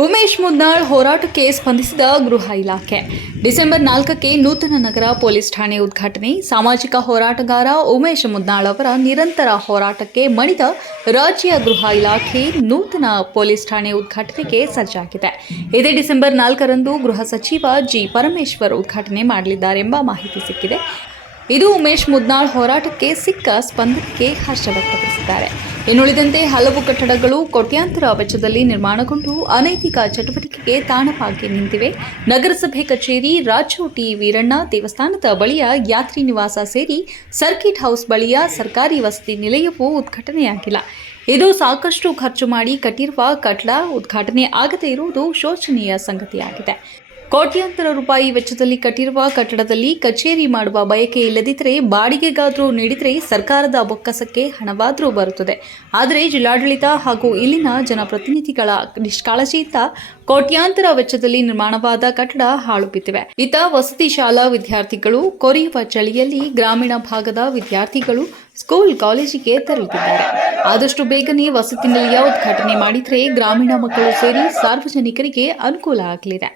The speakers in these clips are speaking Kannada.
ಉಮೇಶ್ ಮುದ್ನಾಳ್ ಹೋರಾಟಕ್ಕೆ ಸ್ಪಂದಿಸಿದ ಗೃಹ ಇಲಾಖೆ. ಡಿಸೆಂಬರ್ 4ಕ್ಕೆ ನೂತನ ನಗರ ಪೊಲೀಸ್ ಠಾಣೆ ಉದ್ಘಾಟನೆ. ಸಾಮಾಜಿಕ ಹೋರಾಟಗಾರ ಉಮೇಶ್ ಮುದ್ನಾಳ್ ಅವರ ನಿರಂತರ ಹೋರಾಟಕ್ಕೆ ಮಣಿದ ರಾಜ್ಯ ಗೃಹ ಇಲಾಖೆ ನೂತನ ಪೊಲೀಸ್ ಠಾಣೆ ಉದ್ಘಾಟನೆಗೆ ಸಜ್ಜಾಗಿದೆ. ಇದೇ ಡಿಸೆಂಬರ್ 4ರಂದು ಗೃಹ ಸಚಿವ ಜಿ. ಪರಮೇಶ್ವರ್ ಉದ್ಘಾಟನೆ ಮಾಡಲಿದ್ದಾರೆಂಬ ಮಾಹಿತಿ ಸಿಕ್ಕಿದೆ. ಇದು ಉಮೇಶ್ ಮುದ್ನಾಳ್ ಹೋರಾಟಕ್ಕೆ ಸಿಕ್ಕ ಸ್ಪಂದನೆಗೆ ಹರ್ಷ ವ್ಯಕ್ತಪಡಿಸಿದ್ದಾರೆ. ಇನ್ನುಳಿದಂತೆ ಹಲವು ಕಟ್ಟಡಗಳು ಕೋಟ್ಯಾಂತರ ವೆಚ್ಚದಲ್ಲಿ ನಿರ್ಮಾಣಗೊಂಡು ಅನೈತಿಕ ಚಟುವಟಿಕೆಗೆ ತಾಣವಾಗಿ ನಿಂತಿವೆ. ನಗರಸಭೆ ಕಚೇರಿ, ರಾಜು ಟಿ. ವೀರಣ್ಣ ದೇವಸ್ಥಾನದ ಬಳಿಯ ಯಾತ್ರಿ ನಿವಾಸ ಸೇರಿ ಸರ್ಕಿಟ್ ಹೌಸ್ ಬಳಿಯ ಸರ್ಕಾರಿ ವಸತಿ ನಿಲಯವೂ ಉದ್ಘಾಟನೆಯಾಗಿಲ್ಲ. ಇದು ಸಾಕಷ್ಟು ಖರ್ಚು ಮಾಡಿ ಕಟ್ಟಿರುವ ಕಟ್ಟಡ ಉದ್ಘಾಟನೆ ಆಗದೇ ಇರುವುದು ಶೋಚನೀಯ ಸಂಗತಿಯಾಗಿದೆ. ಕೋಟ್ಯಾಂತರ ರೂಪಾಯಿ ವೆಚ್ಚದಲ್ಲಿ ಕಟ್ಟಿರುವ ಕಟ್ಟಡದಲ್ಲಿ ಕಚೇರಿ ಮಾಡುವ ಬಯಕೆ ಇಲ್ಲದಿದ್ದರೆ ಬಾಡಿಗೆಗಾದರೂ ನೀಡಿದರೆ ಸರ್ಕಾರದ ಬೊಕ್ಕಸಕ್ಕೆ ಹಣವಾದರೂ ಬರುತ್ತದೆ. ಆದರೆ ಜಿಲ್ಲಾಡಳಿತ ಹಾಗೂ ಇಲ್ಲಿನ ಜನಪ್ರತಿನಿಧಿಗಳ ನಿಷ್ಕಾಳಜಿಯಿಂದ ಕೋಟ್ಯಾಂತರ ವೆಚ್ಚದಲ್ಲಿ ನಿರ್ಮಾಣವಾದ ಕಟ್ಟಡ ಹಾಳು ಬಿದ್ದಿವೆ. ಇತ್ತ ವಸತಿ ಶಾಲಾ ವಿದ್ಯಾರ್ಥಿಗಳು ಕೊರೆಯುವ ಚಳಿಯಲ್ಲಿ ಗ್ರಾಮೀಣ ಭಾಗದ ವಿದ್ಯಾರ್ಥಿಗಳು ಸ್ಕೂಲ್ ಕಾಲೇಜಿಗೆ ತೆರಳುತ್ತಿದ್ದಾರೆ. ಆದಷ್ಟು ಬೇಗನೆ ವಸತಿ ನಿಲಯ ಉದ್ಘಾಟನೆ ಮಾಡಿದರೆ ಗ್ರಾಮೀಣ ಮಕ್ಕಳು ಸೇರಿ ಸಾರ್ವಜನಿಕರಿಗೆ ಅನುಕೂಲ ಆಗಲಿದೆ.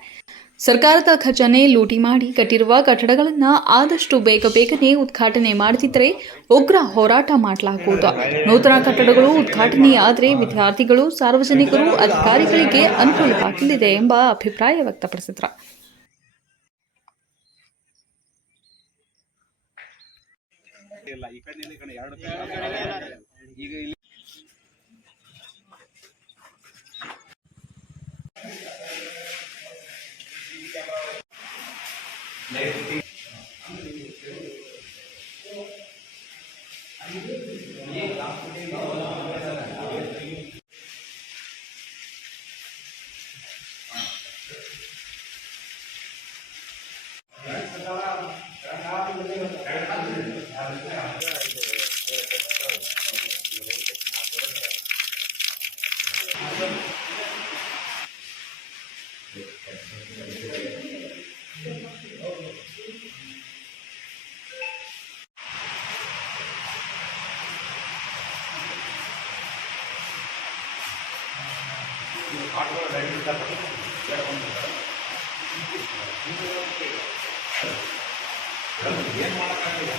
ಸರ್ಕಾರದ ಖಜಾನೆ ಲೂಟಿ ಮಾಡಿ ಕಟ್ಟಿರುವ ಕಟ್ಟಡಗಳನ್ನು ಆದಷ್ಟು ಬೇಗನೆ ಉದ್ಘಾಟನೆ ಮಾಡದಿದ್ದರೆ ಉಗ್ರ ಹೋರಾಟ ಮಾಡಲಾಗುವುದು. ನೂತನ ಕಟ್ಟಡಗಳು ಉದ್ಘಾಟನೆಯಾದರೆ ವಿದ್ಯಾರ್ಥಿಗಳು, ಸಾರ್ವಜನಿಕರು, ಅಧಿಕಾರಿಗಳಿಗೆ ಅನುಕೂಲವಾಗಲಿದೆ ಎಂಬ ಅಭಿಪ್ರಾಯ ವ್ಯಕ್ತಪಡಿಸಿದರು. ಏನು ಮಾಡೋಕ್ಕಾಗಲ್ಲ.